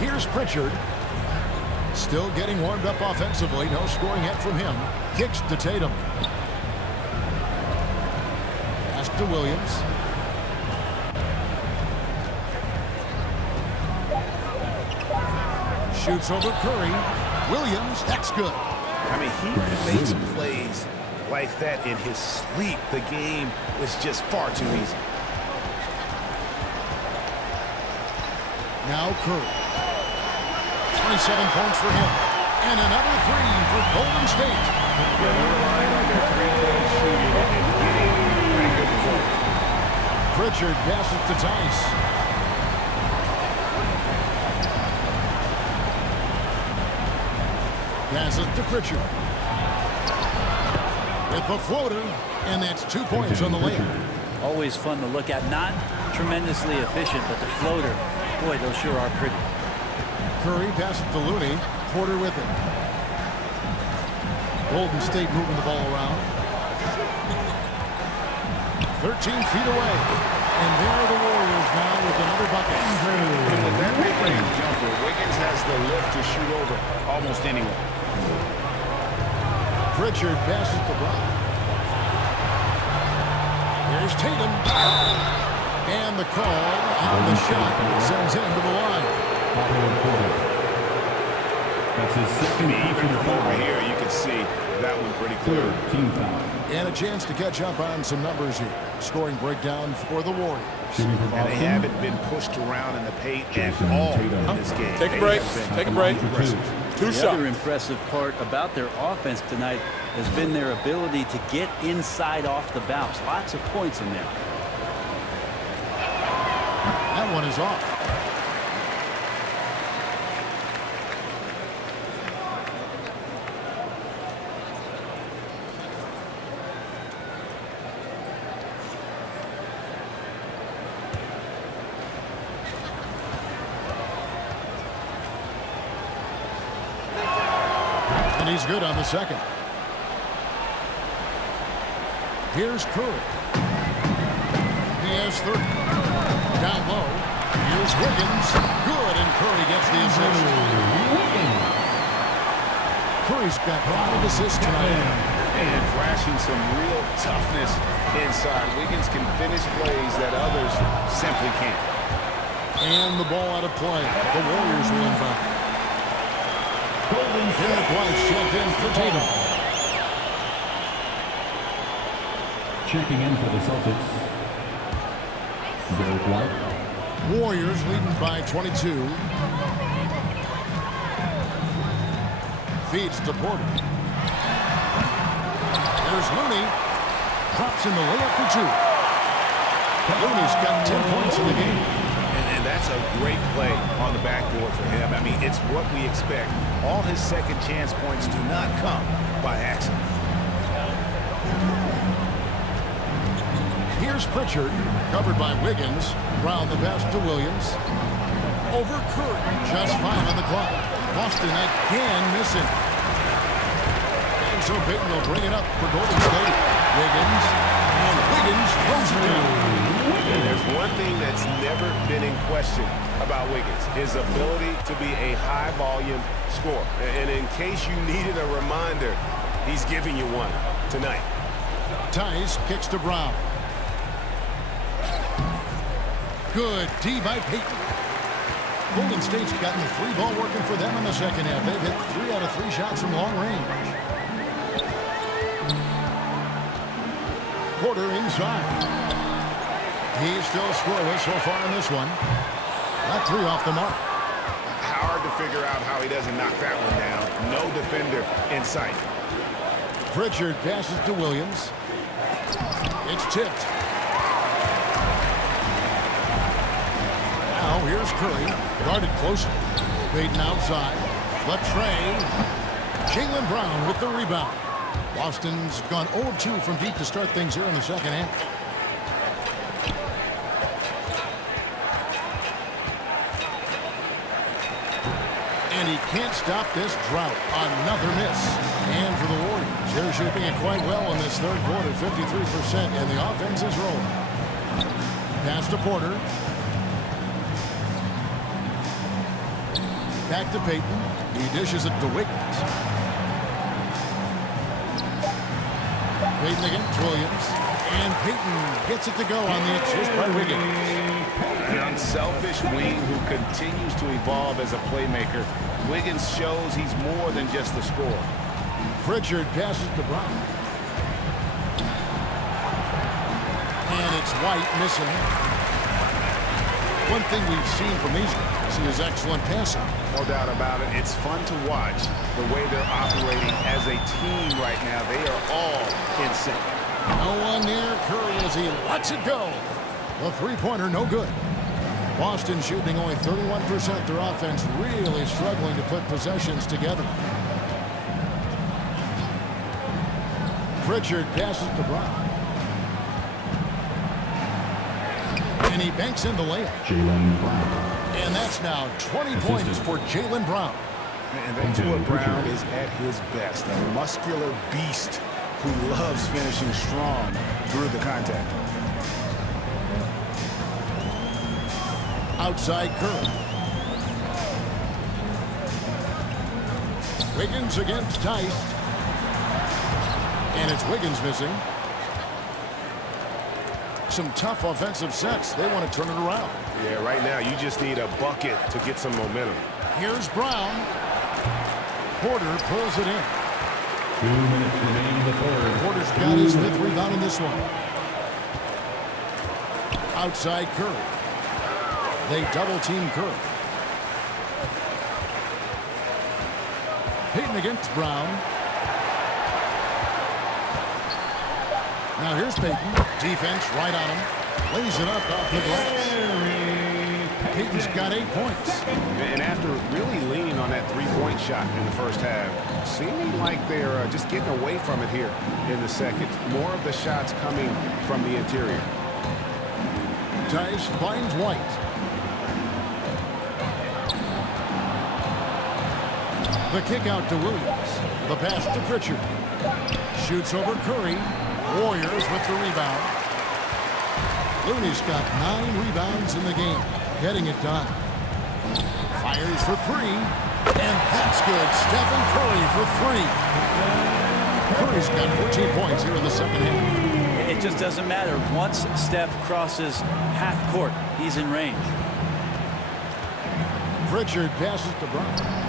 Here's Pritchard. Still getting warmed up offensively. No scoring yet from him. Kicks to Tatum. Pass to Williams. Shoots over Curry. Williams, that's good. I mean, he makes plays like that in his sleep. The game is just far too easy. Now Curry. 27 points for him. And another three for Golden State. They're relying on their three-point shooting and getting pretty good results. Pritchard passes to Tice. Passes to Pritchard. With the floater, and that's 2 points on the layup. Always fun to look at. Not tremendously efficient, but the floater, boy, those sure are pretty. Curry passes to Looney. Porter with it. Golden State moving the ball around. 13 feet away. And there are the Warriors now with another bucket. And with that mid-range jumper, Wiggins has the lift to shoot over almost anyone. Pritchard passes to Brown. Here's Tatum. And the call on the shot sends him to the line. That's his second. Even from over here, you can see that one pretty clear. Team foul. And a chance to catch up on some numbers here. Scoring breakdown for the Warriors. And they haven't been pushed around in the paint at all in this game. Take a break. Take a break. Two shots. The other impressive part about their offense tonight has been their ability to get inside off the bounce. Lots of points in there. That one is off. And he's good on the second. Here's Curry. He has 30. Down low. Here's Wiggins. Good, and Curry gets the assist. Curry's got 5 assists tonight. And flashing some real toughness inside. Wiggins can finish plays that others simply can't. And the ball out of play. The Warriors will inbound. Derek White checked in for Tatum. Checking in for the Celtics, Derek White. Warriors leading by 22. Feeds to Porter. There's Looney. Drops in the layup for 2. Looney's got 10 points in the game. And that's a great play on the backboard for him. I mean, it's what we expect. All his second chance points do not come by accident. Here's Pritchard, covered by Wiggins. Brown the pass to Williams. Over Curry. Just 5 on the clock. Boston again missing. And so Payton will bring it up for Golden State. Wiggins. And Wiggins throws it down. And there's one thing that's never been in question about Wiggins, his ability to be a high-volume scorer. And in case you needed a reminder, he's giving you one tonight. Tice kicks to Brown. Good D by Payton. Golden State's gotten the 3 ball working for them in the second half. They've hit 3 out of 3 shots from long range. Porter inside. He's still scoreless so far in this one. That 3 off the mark. How are to figure out how he doesn't knock that one down. No defender in sight. Pritchard passes to Williams. It's tipped. Now here's Curry. Guarded closely. Payton outside. Latrey. Jaylen Brown with the rebound. Boston's gone 0-2 from deep to start things here in the second half. And he can't stop this drought. Another miss. And for the Warriors, they're shaping it quite well in this third quarter. 53%, and the offense is rolling. Pass to Porter. Back to Payton. He dishes it to Wiggins. Payton against Williams. And Payton gets it to go on the assist by Wiggins. An unselfish wing who continues to evolve as a playmaker. Wiggins shows he's more than just a scorer. Pritchard passes to Brown. And it's White missing. One thing we've seen from these guys is excellent passing. No doubt about it. It's fun to watch the way they're operating as a team right now. They are all in sync. No one near Curry as he lets it go. The three-pointer no good. Boston shooting only 31%. Their offense really struggling to put possessions together. Pritchard passes to Brown. And he banks in the layup. Jaylen Brown. And that's now 20 points for Jaylen Brown. And that's what Brown is at his best. A muscular beast who loves finishing strong through the contact. Outside Curry. Wiggins against Tice. And it's Wiggins missing. Some tough offensive sets. They want to turn it around. Yeah, right now you just need a bucket to get some momentum. Here's Brown. Porter pulls it in. 2 minutes remaining in the third. Porter's got his fifth rebound in this one. Outside Curry. They double-team Curry. Payton against Brown. Now here's Payton. Defense right on him. Lays it up off the glass. Payton's got 8 points. And after really leaning on that three-point shot in the first half, seeming like they're just getting away from it here in the second. More of the shots coming from the interior. Tice finds White. The kick out to Williams. The pass to Pritchard. Shoots over Curry. Warriors with the rebound. Looney's got 9 rebounds in the game. Getting it done. Fires for 3. And that's good. Stephen Curry for 3. Curry's got 14 points here in the second half. It just doesn't matter. Once Steph crosses half court, he's in range. Pritchard passes to Brown.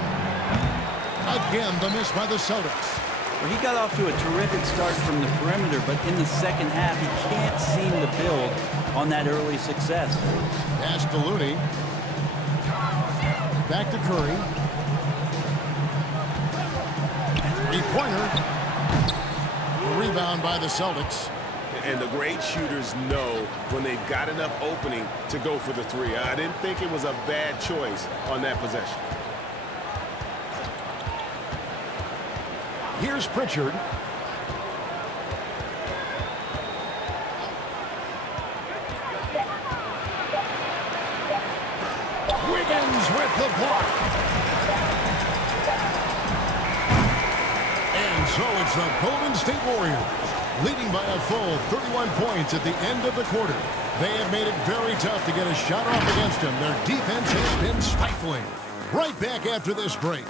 Again, the miss by the Celtics. Well, he got off to a terrific start from the perimeter, but in the second half, he can't seem to build on that early success. Pass to Looney. Back to Curry. Three-pointer. Rebound by the Celtics. And the great shooters know when they've got enough opening to go for the three. I didn't think it was a bad choice on that possession. Here's Pritchard. Wiggins with the block. And so it's the Golden State Warriors leading by a full 31 points at the end of the quarter. They have made it very tough to get a shot off against them. Their defense has been stifling. Right back after this break.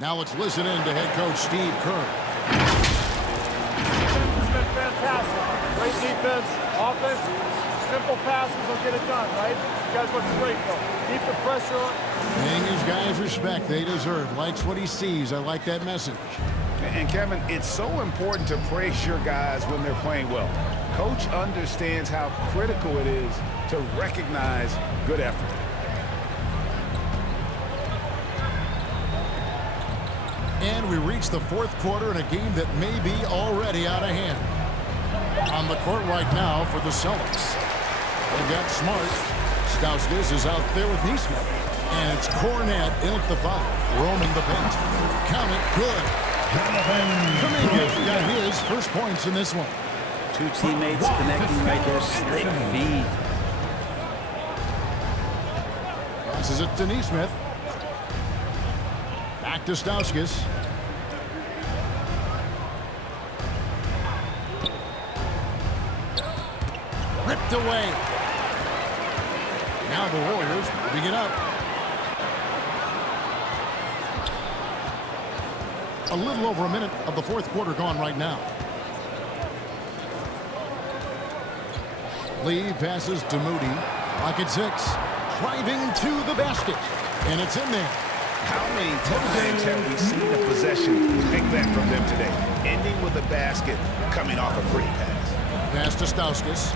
Now let's listen in to head coach Steve Kerr. Defense has been fantastic. Great defense, offense. Simple passes will get it done, right? You guys look great, though. Keep the pressure on. Paying his guys respect they deserve. Likes what he sees. I like that message. And Kevin, it's so important to praise your guys when they're playing well. Coach understands how critical it is to recognize good effort. And we reach the fourth quarter in a game that may be already out of hand. On the court right now for the Celtics. They've got Smart. Stauskas is out there with Neesmith. And it's Cornette in at the foul, roaming the paint. Count it, good. Kuminga's got his first points in this one. Two teammates connecting right there. Slick feed. Passes it to Neesmith. Back to Stauskas. Ripped away. Now the Warriors moving it up. A little over a minute of the fourth quarter gone right now. Lee passes to Moody. Pocket 6. Driving to the basket. And it's in there. How many times have we seen a possession pick that from them today? Ending with a basket, coming off a pretty pass. Pass to Stauskas.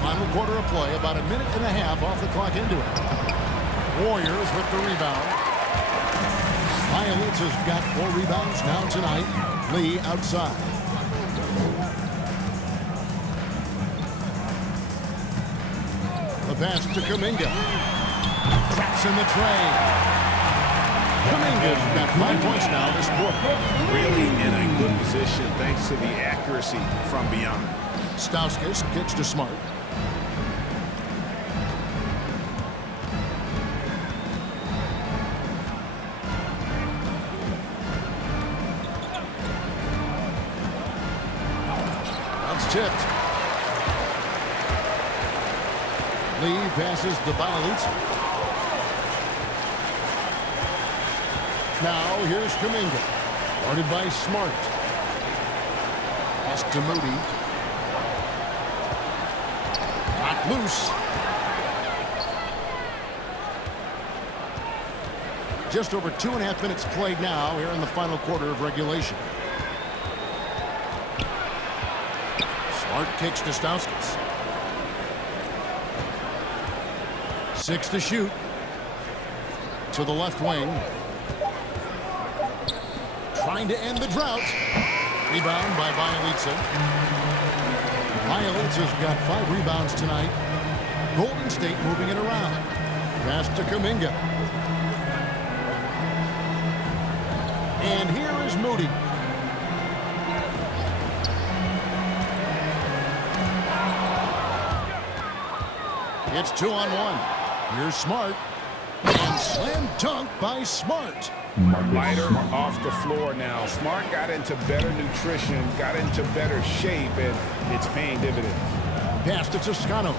Final quarter of play, about a minute and a half off the clock into it. Warriors with the rebound. Violets has got 4 rebounds now tonight. Lee outside. The pass to Kuminga. Traps in the tray. Kuminga's got 5 points now this quarter. Really in a good position thanks to the accuracy from beyond. Stauskas kicks to Smart. Tipped. Lee passes to Bielitz. Now here's Kuminga. Guarded by Smart. Pass to Moody. Not loose. Just over 2.5 minutes played now here in the final quarter of regulation. Smart kicks to Stauskas. 6 to shoot. To the left wing. Trying to end the drought. Rebound by Bielitsa. Bielitsa's got 5 rebounds tonight. Golden State moving it around. Pass to Kuminga. And here is Moody. It's 2-on-1. Here's Smart. And slam dunk by Smart. Lighter off the floor now. Smart got into better nutrition, got into better shape, and it's paying dividends. Pass to Toscano.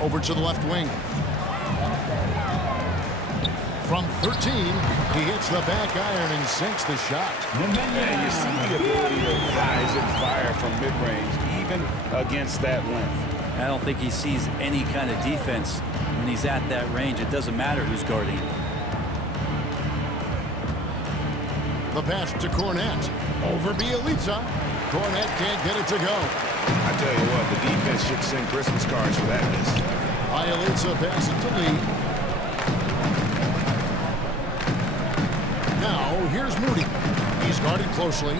Over to the left wing. From 13, he hits the back iron and sinks the shot. And you see the ability to rise and fire from mid-range, even against that length. I don't think he sees any kind of defense when he's at that range. It doesn't matter who's guarding him. The pass to Cornette. Over Bielitsa. Cornette can't get it to go. I tell you what, the defense should send Christmas cards for that miss. Bielitsa passes to Lee. Now, here's Moody. He's guarded closely.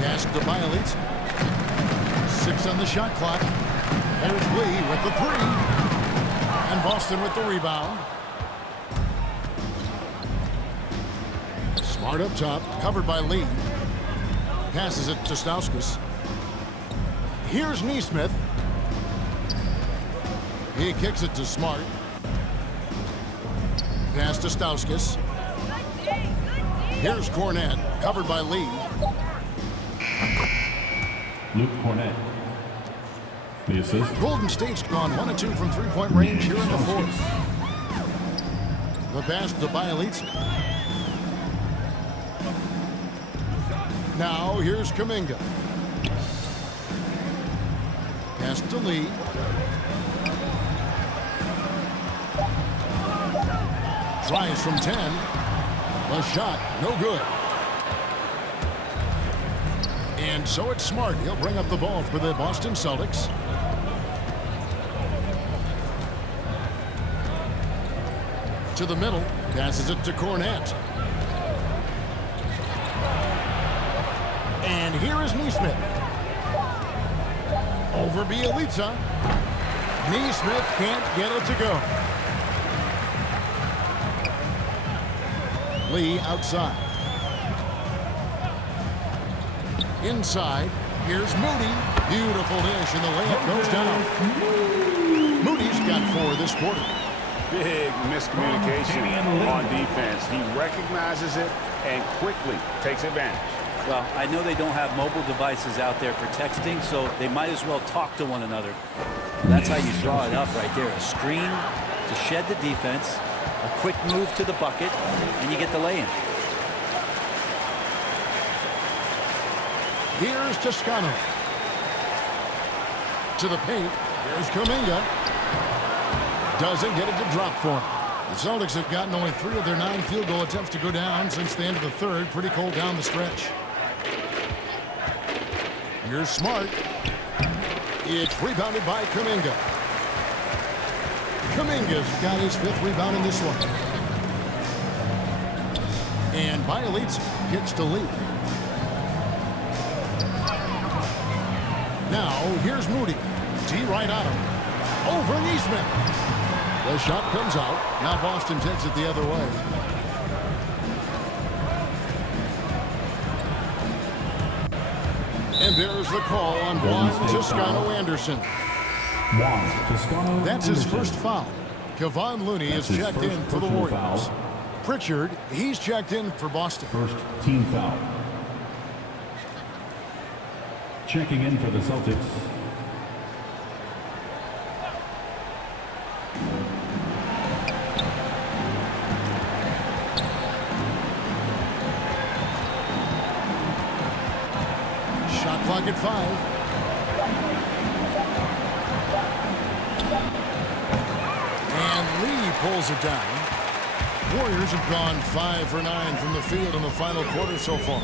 Pass to Bielitsa. 6 on the shot clock. There's Lee with the 3. And Boston with the rebound. Smart up top, covered by Lee. Passes it to Stauskas. Here's Neesmith. He kicks it to Smart. Pass to Stauskas. Here's Cornette, covered by Lee. Luke Cornette. The assist. Golden State's gone 1 of 2 from 3-point range here in the fourth. The pass to Bielitsa. Now here's Kuminga. Pass to Lee. Tries from 10. The shot, no good. And so it's Smart. He'll bring up the ball for the Boston Celtics. To the middle. Passes it to Cornette. And here is Nesmith. Over Bielitsa. Nesmith can't get it to go. Lee outside. Inside. Here's Moody. Beautiful dish, and the layup goes down. Moody's got 4 this quarter. Big miscommunication on defense. He recognizes it and quickly takes advantage. Well, I know they don't have mobile devices out there for texting, so they might as well talk to one another. That's how you draw it up right there. A screen to shed the defense, a quick move to the bucket, and you get the lay-in. Here's Toscano. To the paint. Here's Kuminga. Doesn't get it to drop for him. The Celtics have gotten only 3 of their 9 field goal attempts to go down since the end of the third. Pretty cold down the stretch. Here's Smart. It's rebounded by Kuminga. Kuminga's got his 5th rebound in this one. And Bielitsa gets to lead. Now here's Moody. T right on him. Over Nesmith. The shot comes out. Now Boston takes it the other way. And there's the call on Juan Toscano-Anderson. That's his first foul. Kevon Looney is checked in for the Warriors. Pritchard, he's checked in for Boston. First team foul. Checking in for the Celtics. Shot clock at 5. And Lee pulls it down. Warriors have gone 5 for 9 from the field in the final quarter so far.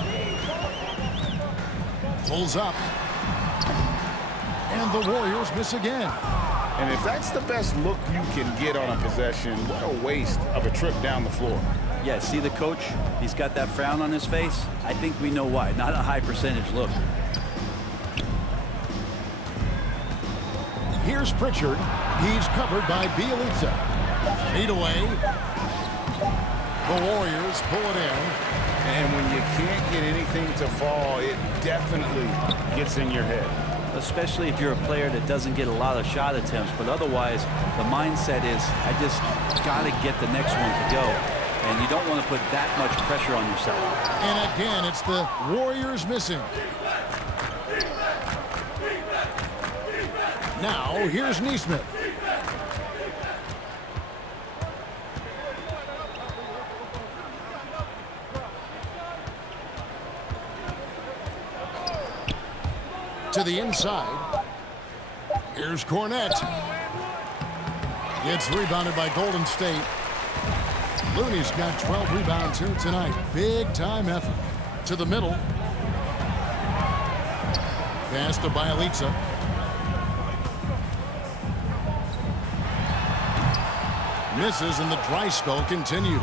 Pulls up. And the Warriors miss again. And if that's the best look you can get on a possession, what a waste of a trip down the floor. Yeah, see the coach? He's got that frown on his face. I think we know why. Not a high percentage look. Here's Pritchard. He's covered by Bielitsa. Fade away. The Warriors pull it in. And when you can't get anything to fall, it definitely gets in your head. Especially if you're a player that doesn't get a lot of shot attempts. But otherwise, the mindset is, I just got to get the next one to go. And you don't want to put that much pressure on yourself. And again, it's the Warriors missing. Now, here's Nesmith. To the inside. Here's Cornette. It's rebounded by Golden State. Looney's got 12 rebounds here tonight. Big time effort. To the middle. Pass to Bielitsa. Misses and the dry spell continues.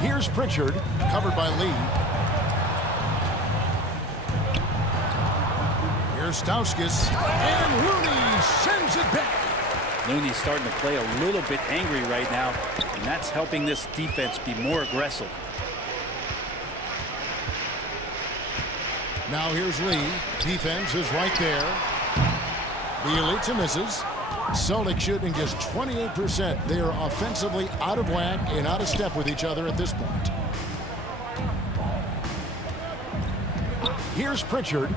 Here's Pritchard, covered by Lee. Here's Stauskas, and Looney sends it back. Looney's starting to play a little bit angry right now, and that's helping this defense be more aggressive. Now here's Lee. Defense is right there. Bielitsa misses. Celtics shooting just 28%. They are offensively out of whack and out of step with each other at this point. Here's Pritchard.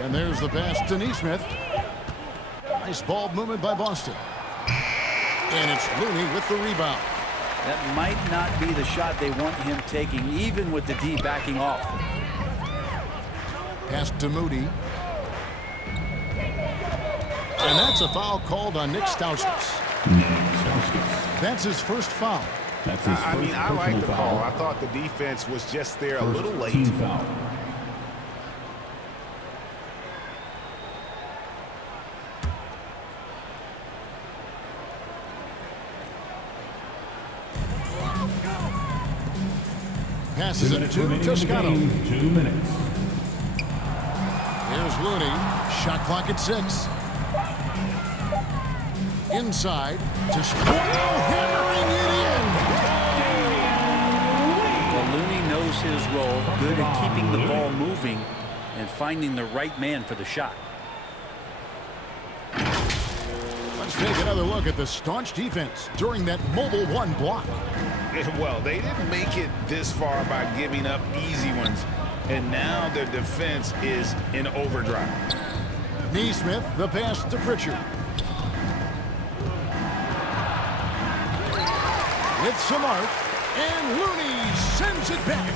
And there's the pass to Nesmith. Nice ball movement by Boston. And it's Looney with the rebound. That might not be the shot they want him taking, even with the D backing off. Pass to Moody. And that's a foul called on Nick Stauskas. That's his first foul. I like the call. I thought the defense was just there a little late. Passes it to Toscano. 2 minutes. Here's Looney. Shot clock at 6. Inside to hammering it in. Well, Looney knows his role, good at keeping the ball moving and finding the right man for the shot. Let's take another look at the staunch defense during that mobile 1 block. Well, they didn't make it this far by giving up easy ones, and now their defense is in overdrive. Neesmith, the pass to Pritchard. With some arc, and Looney sends it back.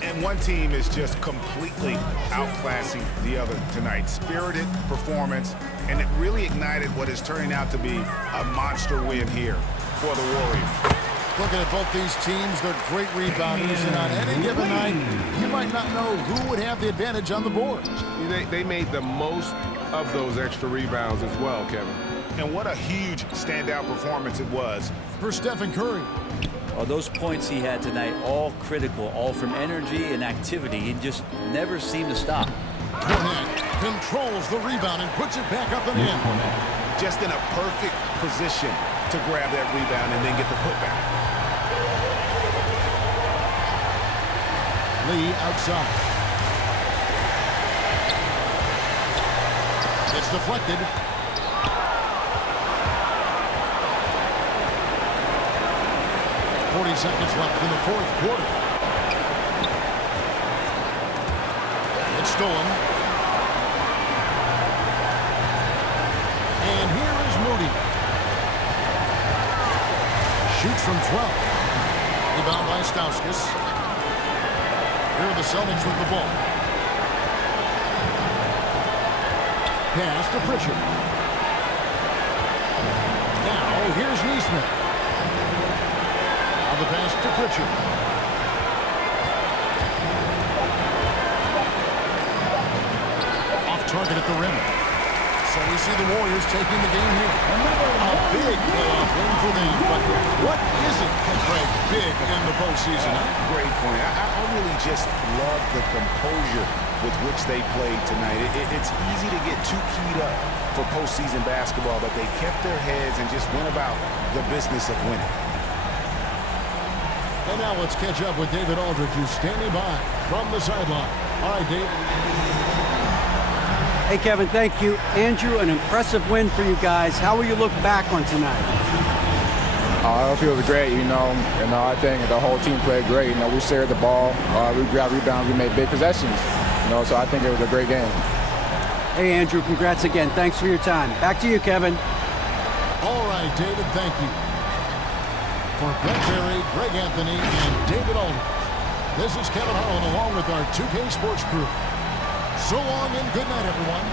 And one team is just completely outclassing the other tonight. Spirited performance, and it really ignited what is turning out to be a monster win here for the Warriors. Looking at both these teams, they're great rebounders, and on any given night, you might not know who would have the advantage on the board. They made the most of those extra rebounds as well, Kevin. And what a huge standout performance it was for Stephen Curry. Well, those points he had tonight, all critical, all from energy and activity. He just never seemed to stop. Cornette controls the rebound and puts it back up and in. Just in a perfect position to grab that rebound and then get the putback. Lee outside. It's deflected. Seconds left in the 4th quarter. It's stolen. And here is Moody. Shoots from 12. Rebound by Stauskas. Here are the Celtics with the ball. Pass to Pritchard. Now here's Neesmith. The pass to Pritchard. Off target at the rim. So we see the Warriors taking the game here. A big playoff win for them, but what isn't, Craig, big in the postseason? Great point. I really just love the composure with which they played tonight. It's easy to get too keyed up for postseason basketball, but they kept their heads and just went about the business of winning. And now let's catch up with David Aldridge, who's standing by from the sideline. All right, Dave. Hey, Kevin, thank you. Andrew, an impressive win for you guys. How will you look back on tonight? I feel great, I think the whole team played great. We shared the ball, we grabbed rebounds, we made big possessions. So I think it was a great game. Hey, Andrew, congrats again. Thanks for your time. Back to you, Kevin. All right, David, thank you. For Brett Berry, Greg Anthony, and David Aldridge, this is Kevin Harlan along with our 2K Sports crew. So long and good night, everyone.